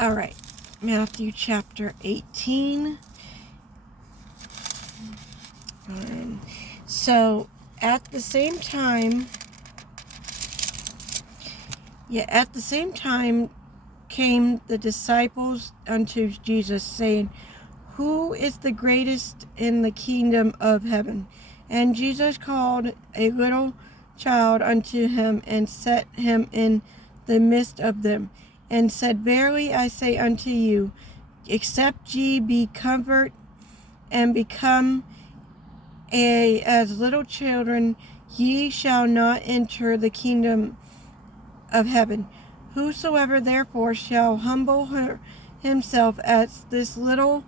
All right, Matthew chapter 18. So at the same time came the disciples unto Jesus, saying, Who is the greatest in the kingdom of heaven? And Jesus called a little child unto him, and set him in the midst of them, and said, Verily I say unto you, except ye be converted and become as little children, ye shall not enter the kingdom of heaven. Whosoever therefore shall humble himself as this little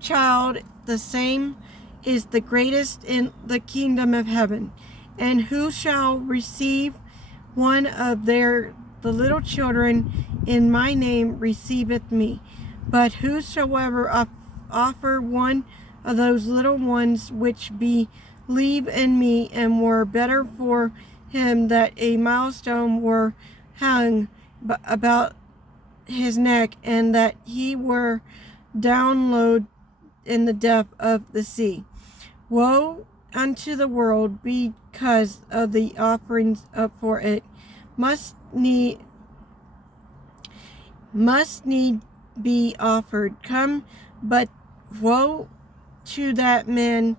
child, the same is the greatest in the kingdom of heaven. And who shall receive one of the little children in my name receiveth me. But whosoever offer one of those little ones which believe in me, and were better for him that a millstone were hung about his neck, and that he were download in the depth of the sea. Woe unto the world because of the offerings for it must need be offered. Come, but woe to that man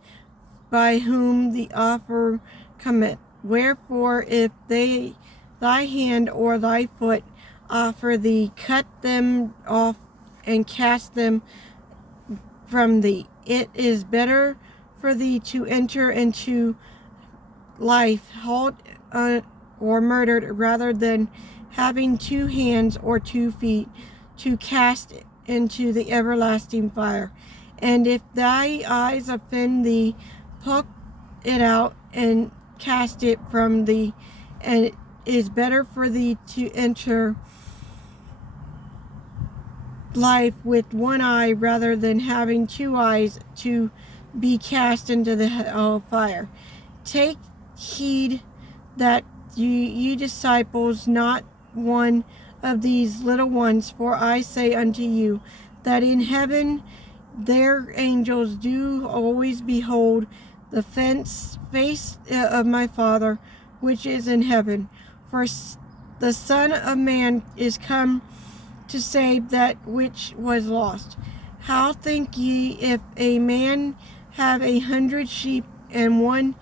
by whom the offer cometh. Wherefore, if thy hand or thy foot offer thee, cut them off and cast them from thee. It is better for thee to enter into life halt or murdered, rather than having 2 hands or 2 feet to cast into the everlasting fire. And if thy eyes offend thee, pluck it out and cast it from thee. And it is better for thee to enter life with 1 eye, rather than having 2 eyes to be cast into the hell fire. Take heed that ye disciples not one of these little ones, for I say unto you, that in heaven their angels do always behold the face of my Father which is in heaven. For the Son of Man is come to save that which was lost. How think ye, if a man have 100 sheep, and one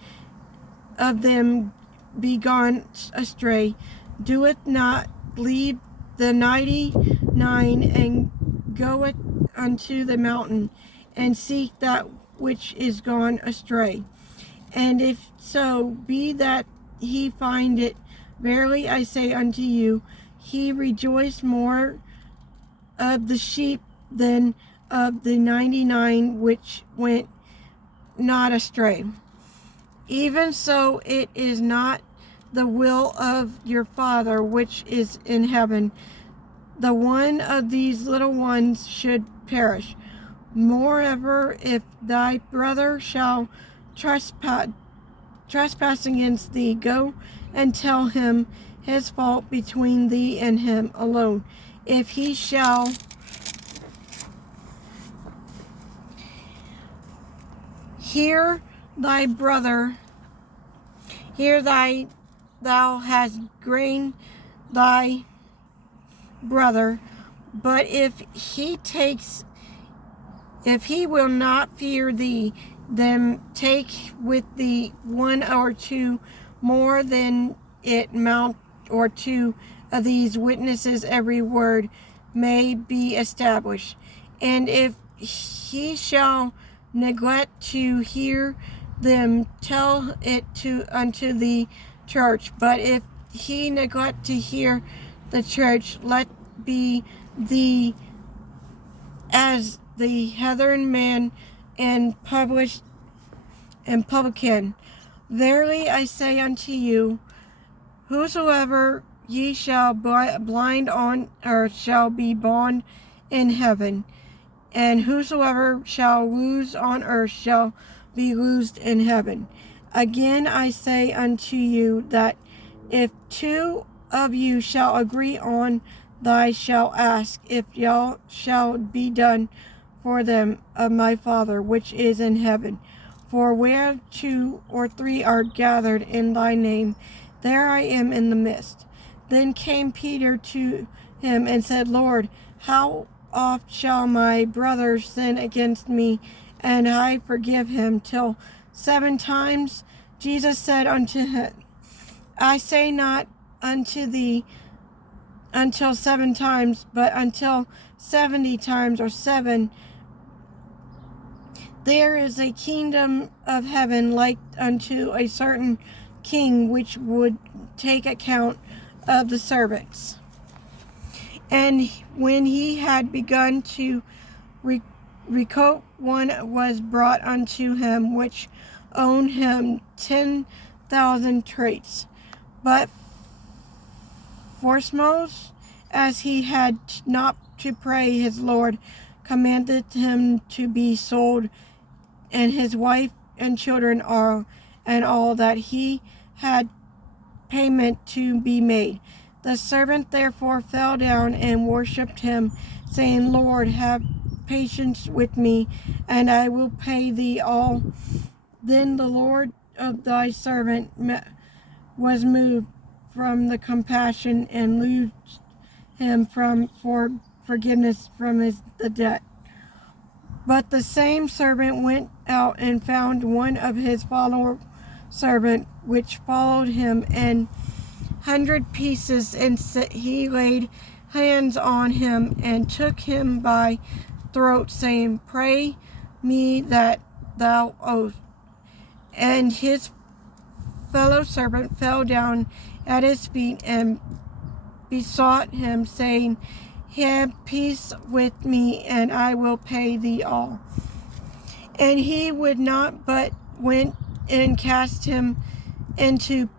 of them be gone astray, doeth not leave the 99 and goeth unto the mountain, and seek that which is gone astray? And if so be that he find it, verily I say unto you, he rejoiced more of the sheep than of the 99 which went not astray. Even so it is not the will of your Father which is in heaven, the one of these little ones should perish. Moreover, if thy brother shall trespass against thee, go and tell him his fault between thee and him alone. If he shall hear thou hast gained thy brother. But if he will not fear thee, then take with thee 1 or 2 more than it mount, or 2 of these witnesses, every word may be established. And if he shall neglect to hear them, tell it unto the church. But if he neglect to hear the church, let be thee as the heathen man and publican. Verily I say unto you, whosoever ye shall bind on earth shall be bound in heaven, and whosoever shall loose on earth shall be loosed in heaven. Again I say unto you, that if 2 of you shall agree on thou shalt ask, if y'all shall be done for them of my Father which is in heaven. For where 2 or 3 are gathered in thy name, there I am in the midst. Then came Peter to him and said, Lord, how oft shall my brother sin against me, and I forgive him? Till 7 times? Jesus said unto him, I say not unto thee until 7 times, but until 70 times, or 7. There is a kingdom of heaven like unto a certain king, which would take account of the servants. And when he had begun to recoup, one was brought unto him, which owned him 10,000 traits. But forasmuch as he had not to pray, his Lord commanded him to be sold, and his wife and children and all that he had payment to be made. The servant therefore fell down and worshipped him, saying, Lord, have patience with me, and I will pay thee all. Then the Lord of thy servant was moved from the compassion, and loosed him for forgiveness from the debt. But the same servant went out and found one of his fellow servants, which followed him 100 pieces, and he laid hands on him and took him by throat, saying, Pray me that thou owest. And his fellow servant fell down at his feet and besought him, saying, Have peace with me, and I will pay thee all. And he would not, but went and cast him into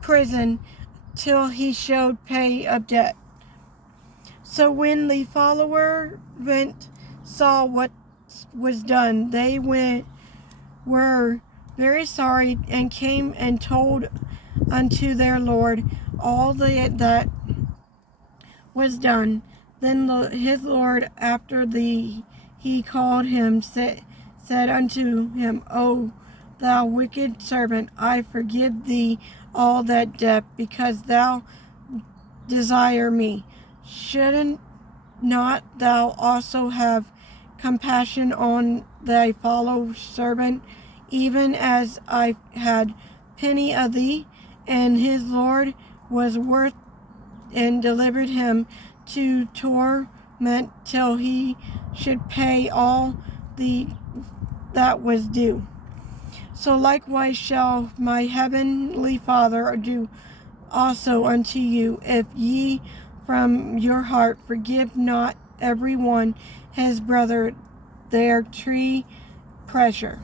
prison till he showed pay of debt. So when the follower saw what was done, they were very sorry, and came and told unto their Lord all that was done. Then his Lord, after he called him, said unto him, O thou wicked servant, I forgive thee all that debt, because thou desire me. Shouldn't not thou also have compassion on thy fellow servant, even as I had pity of thee? And his Lord was wroth, and delivered him to torment till he should pay all that was due. So likewise shall my heavenly Father do also unto you, if ye from your heart forgive not every one his brother their true treasure.